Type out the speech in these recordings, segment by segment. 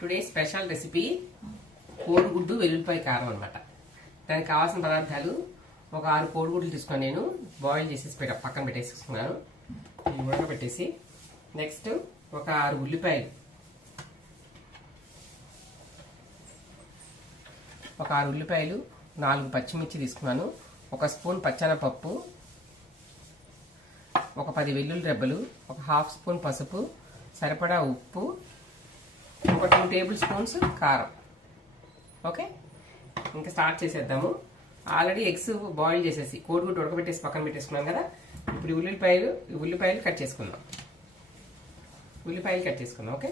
Today special recipe కోడిగుడ్డు వెల్లుల్లిపాయ కారం అనమాట దానికి కావాల్సిన పదార్థాలు ఒక ఆరు కోడిగుడ్లు తీసుకొని నేను. బాయిల్ చేసేసి పెట్ట పక్కన పెట్టేసుకున్నాను. ఇవి ఉడకబెట్టేసి నెక్స్ట్ ఒక ఆరు ఉల్లిపాయలు. ఒక ఆరు ఉల్లిపాయలు నాలుగు పచ్చిమిర్చి తీసుకున్నాను. ఒక స్పూన్ పచ్చనపప్పు ఒక పది వెల్లుల్లి రెబ్బలు ఒక హాఫ్ స్పూన్ పసుపు సరిపడా ఉప్పు ఒక టూ టేబుల్ స్పూన్స్ కారం. ఓకే ఇంకా స్టార్ట్ చేసేద్దాము. ఆల్రెడీ ఎగ్స్ బాయిల్ చేసేసి కోడిగుడ్డు ఉడకబెట్టేసి పక్కన పెట్టేసుకున్నాం కదా. ఇప్పుడు ఉల్లిపాయలు ఉల్లిపాయలు కట్ చేసుకుందాం. ఉల్లిపాయలు కట్ చేసుకుందాం ఓకే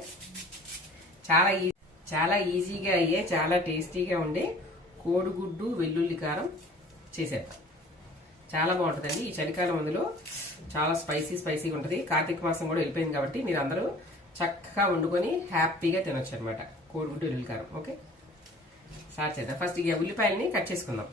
చాలా ఈ చాలా ఈజీగా అయ్యే చాలా టేస్టీగా ఉండే కోడిగుడ్డు వెల్లుల్లి కారం చేసేద్దాం. చాలా బాగుంటుందండి. ఈ చలికాలం అందులో చాలా స్పైసీ స్పైసీగా ఉంటుంది. కార్తీక మాసం కూడా వెళ్ళిపోయింది కాబట్టి మీరు అందరూ చక్కగా వండుకొని హ్యాపీగా తినొచ్చు అనమాట కోడిగుడ్డు ఉల్లికారం ఓకే? స్టార్ట్ చేద్దాం. ఫస్ట్ ఇక ఉల్లిపాయలని కట్ చేసుకుందాం.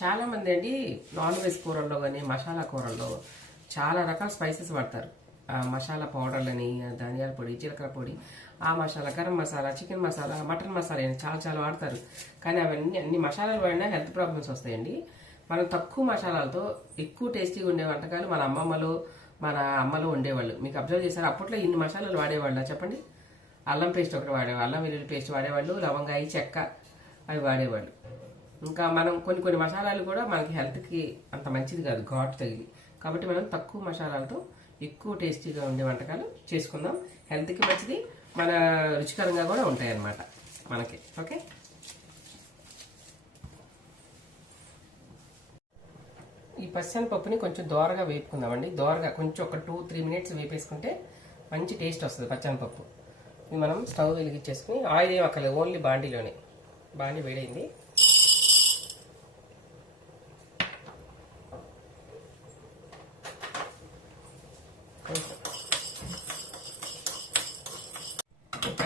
చాలామంది అండి నాన్ వెజ్ కూరల్లో కానీ మసాలా కూరల్లో చాలా రకాల స్పైసెస్ వాడతారు. మసాలా పౌడర్లని ధనియాల పొడి జీలకర్ర పొడి ఆ మసాలా గరం మసాలా చికెన్ మసాలా మటన్ మసాలా చాలా చాలా వాడతారు. కానీ అవన్నీ అన్ని మసాలాలు వాడినా హెల్త్ ప్రాబ్లమ్స్ వస్తాయండి. మనం తక్కువ మసాలాలతో ఎక్కువ టేస్టీగా ఉండే వంటకాలు మన అమ్మమ్మలు మన అమ్మలు ఉండేవాళ్ళు మీకు అబ్జర్వ్ చేశారు? అప్పట్లో ఇన్ని మసాలాలు వాడేవాళ్ళ చెప్పండి? అల్లం పేస్ట్ ఒకటి వాడేవాళ్ళు. అల్లం వెల్లుల్లి పేస్ట్ వాడేవాళ్ళు లవంగాయి చెక్క అవి వాడేవాళ్ళు. ఇంకా మనం కొన్ని కొన్ని మసాలాలు కూడా మనకి హెల్త్కి అంత మంచిది కాదు ఘాటు తగిలి కాబట్టి మనం తక్కువ మసాలాలతో ఎక్కువ టేస్టీగా ఉండే వంటకాలు చేసుకుందాం. హెల్త్కి మంచిది మన రుచికరంగా కూడా ఉంటాయి అన్నమాట మనకి. ఓకే? ఈ పచ్చని పప్పుని కొంచెం దోరగా వేపుకుందామండి. దోరగా కొంచెం ఒక టూ త్రీ మినిట్స్ వేపేసుకుంటే మంచి టేస్ట్ వస్తుంది పచ్చని పప్పు ఇది మనం స్టవ్ వెలిగించేసుకుని ఆయిల్ ఏం అక్కర్లేదు ఓన్లీ బాండీలోనే. బాండీ వేడైంది.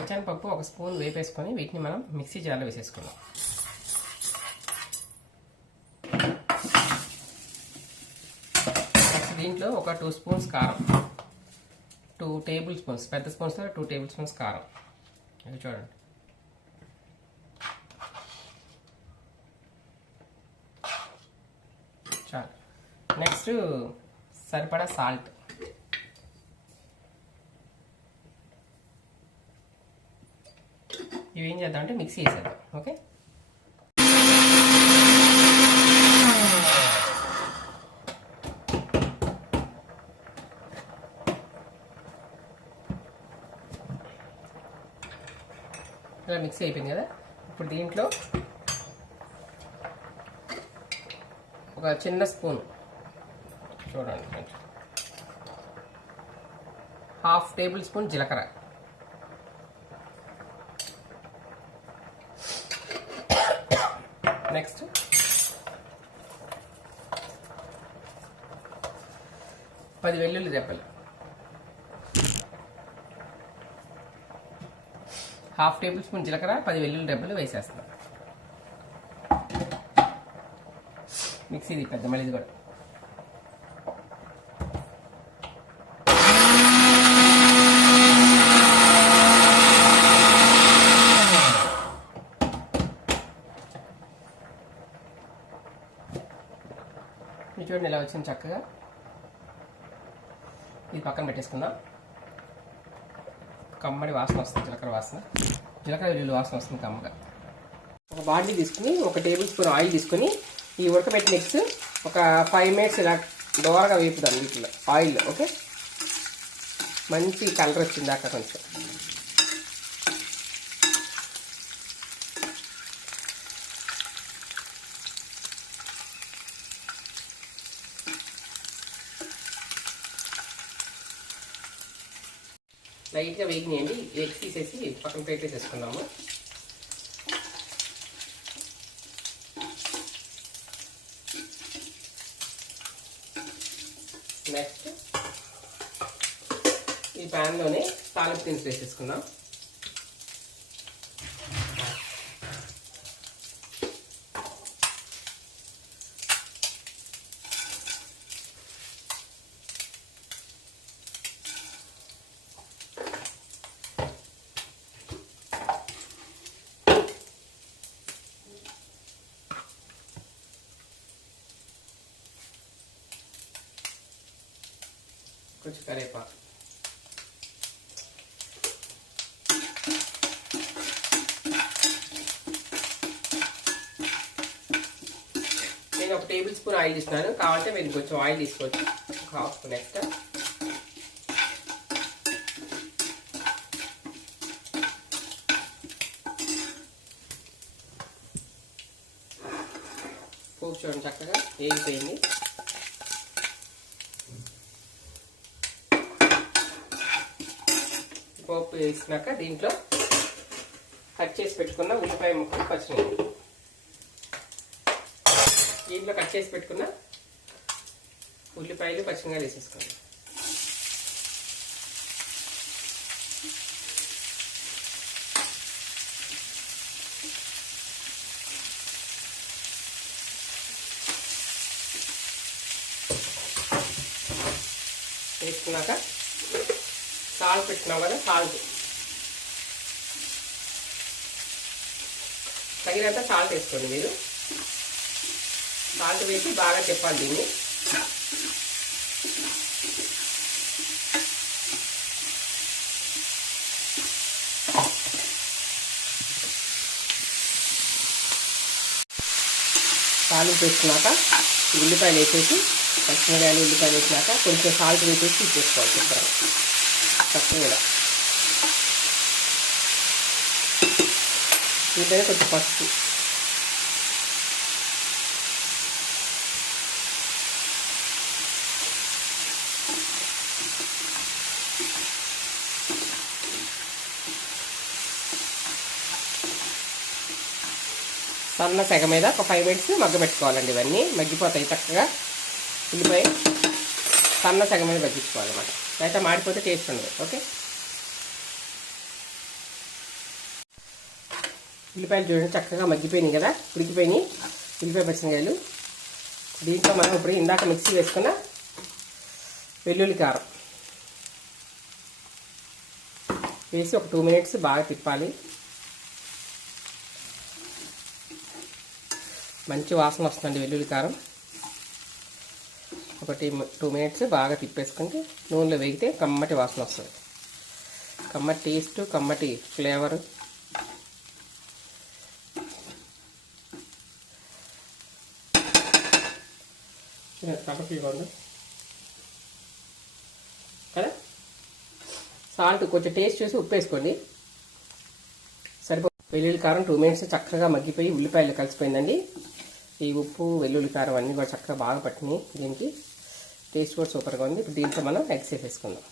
పచ్చని పప్పు ఒక స్పూన్ వేపేసుకొని వీటిని మనం మిక్సీ జార్లో వేసేసుకుందాం. దీంట్లో ఒక టూ స్పూన్స్ కారం. టూ టేబుల్ స్పూన్స్ పెద్ద స్పూన్స్ టూ టేబుల్ స్పూన్స్ కారం. ఇది చూడండి. చాలు. నెక్స్ట్ సరిపడా సాల్ట్. ఇవి ఏం చేద్దాం అంటే మిక్సీ వేసేద్దాం. ఓకే? ఇలా మిక్సీ అయిపోయింది కదా? ఇప్పుడు దీంట్లో ఒక చిన్న స్పూన్ చూడండి కొంచెం. హాఫ్ టేబుల్ స్పూన్ జీలకర్ర. నెక్స్ట్ పది వెల్లుల్లి దెబ్బలు హాఫ్ టేబుల్ స్పూన్ జీలకర్ర పది వెల్లుల్లి రెబ్బలు వేసేస్తాం మిక్సీ పెద్ద మళ్ళీ కూడా. ఇది చూడండి ఇలా వచ్చింది చక్కగా. ఇది పక్కన పెట్టేసుకుందాం. కమ్మడి వాసన వస్తుంది జీలకర్ర వాసన. జీలకర్ర వెల్లుల్లి వాసన వస్తుంది కమ్మగా. ఒక బాటిల్ తీసుకుని ఒక టేబుల్ స్పూన్ ఆయిల్ తీసుకుని ఈ ఉడకబెట్టి మిక్స్ ఒక ఫైవ్ మినిట్స్ ఇలా దోరగా వేపుదాం వీటిలో ఆయిల్ ఓకే? మంచి కలర్ వచ్చింది దాకా కొంచెం. లైట్గా వేగినాయండి ఎగ్స్ తీసేసి పక్కన పెట్టేసేసుకుందాము నెక్స్ట్ ఈ ప్యాన్లోనే తాలింపు దినుసులు వేసేసుకుందాం. కొంచెం కరేపాకు నేను ఒక టేబుల్ స్పూన్ ఆయిల్ ఇస్తున్నాను కావాలంటే మీరు కొంచెం ఆయిల్ తీసుకోవచ్చు. ఒక హాఫ్ స్పూన్ ఎక్స్ట్రా పోపు చూడండి చక్కగా వేగిపోయింది పోపు వేసినాక దీంట్లో కట్ చేసి పెట్టుకున్న ఉల్లిపాయ ముక్కలు పచ్చిమిరపకాయలు దీంట్లో కట్ చేసి పెట్టుకున్న ఉల్లిపాయలు పచ్చిమిరపకాయలు వేసేసుకోండి. వేసుకున్నాక సాల్ట్ పెట్టినాం కదా సాల్ట్. తగినంత సాల్ట్ వేసుకోండి మీరు. సాల్ట్ వేసి బాగా చెప్పాలి దీన్ని. పాలు వేసుకున్నాక ఉల్లిపాయలు వేసేసి పచ్చిమిరకాయలు ఉల్లిపాయలు వేసినాక కొంచెం సాల్ట్ వేసేసి తీసేసుకోవాలి. చెప్పారు చక్కగా దీంట్లోనే కొంచెం పసుపు సన్న సెగ మీద ఒక ఫైవ్ మినిట్స్ మగ్గబెట్టుకోవాలండి ఇవన్నీ మగ్గిపోతాయి చక్కగా ఉల్లిపాయ సన్న సెగ మీద మగ్గించుకోవాలన్నమాట అయితే మాడిపోతే టేస్ట్ ఉండదు ఓకే? ఉల్లిపాయలు చూడండి చక్కగా మగ్గిపోయినాయి కదా? ఉడికిపోయినాయి. ఉల్లిపాయ పచ్చిమిరకాయలు. దీంట్లో మనం ఇప్పుడు ఇందాక మిక్సీ వేసుకున్న వెల్లుల్లి కారం వేసి ఒక టూ మినిట్స్ బాగా తిప్పాలి. మంచి వాసన వస్తుంది వెల్లుల్లి కారం. ఒకటి టూ మినిట్స్ బాగా తిప్పేసుకుంటే నూనెలో వేగితే కమ్మటి వాసన వస్తుంది. కమ్మటి టేస్ట్ కమ్మటి ఫ్లేవర్ కాబట్టి ఇవ్వండి. కదా? సాల్ట్ కొంచెం టేస్ట్ చూసి ఉప్పు వేసుకోండి. సరిపో వెల్లుల్లి కారం టూ మినిట్స్ చక్కగా మగ్గిపోయి ఉల్లిపాయలు కలిసిపోయిందండి. ఈ ఉప్పు వెల్లుల్లి కారం అన్నీ కూడా చక్కగా బాగా పట్టినాయి దీనికి. టేస్ట్ కూడా సూపర్గా ఉంది. ఇప్పుడు దీంట్లో మనం ఎగ్స్ వేసేసుకుందాం.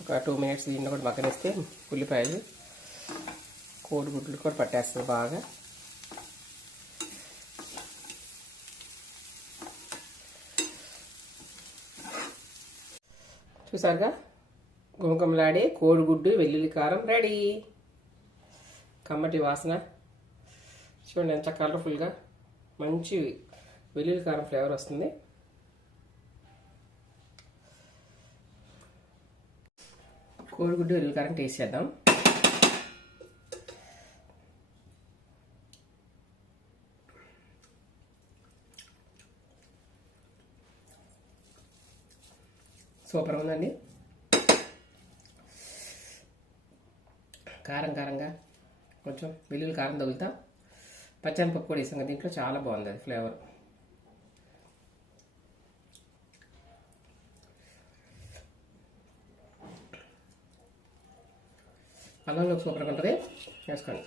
ఒక టూ మినిట్స్ దీంట్లో కూడా మగ్గనిస్తే ఉల్లిపాయలు కోడిగుడ్లు కూడా పట్టేస్తుంది బాగా. చూసారుగా? గుమగుమలాడే కోడిగుడ్డు వెల్లుల్లి కారం రెడీ. కమ్మటి వాసన. చూడండి ఎంత కలర్ఫుల్గా మంచి వెల్లుల్లి కారం ఫ్లేవర్ వస్తుంది. కోడిగుడ్డు వెల్లుల్లి కారం టేస్ట్ చేద్దాం. సూపర్ ఉందండి. కారం కారంగా కొంచెం వెల్లుల్లి కారం తగులుతా. పచ్చనిపప్పు కూడా వేసాం కదా దీంట్లో చాలా బాగుంది అది ఫ్లేవర్. అల్లంలో సూపర్గా ఉంటుంది. వేసుకోండి.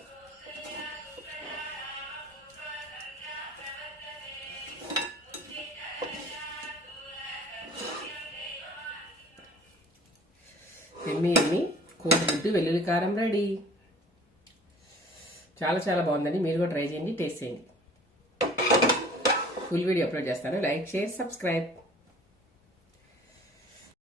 ఎమ్మి ఎమ్మి. కోడిగుడ్డు వెల్లుల్లి కారం రెడీ. చాలా చాలా బాగుందండి. మీరు కూడా ట్రై చేయండి టేస్ట్ చేయండి. ఫుల్ వీడియో అప్లోడ్ చేస్తాను. Like share subscribe.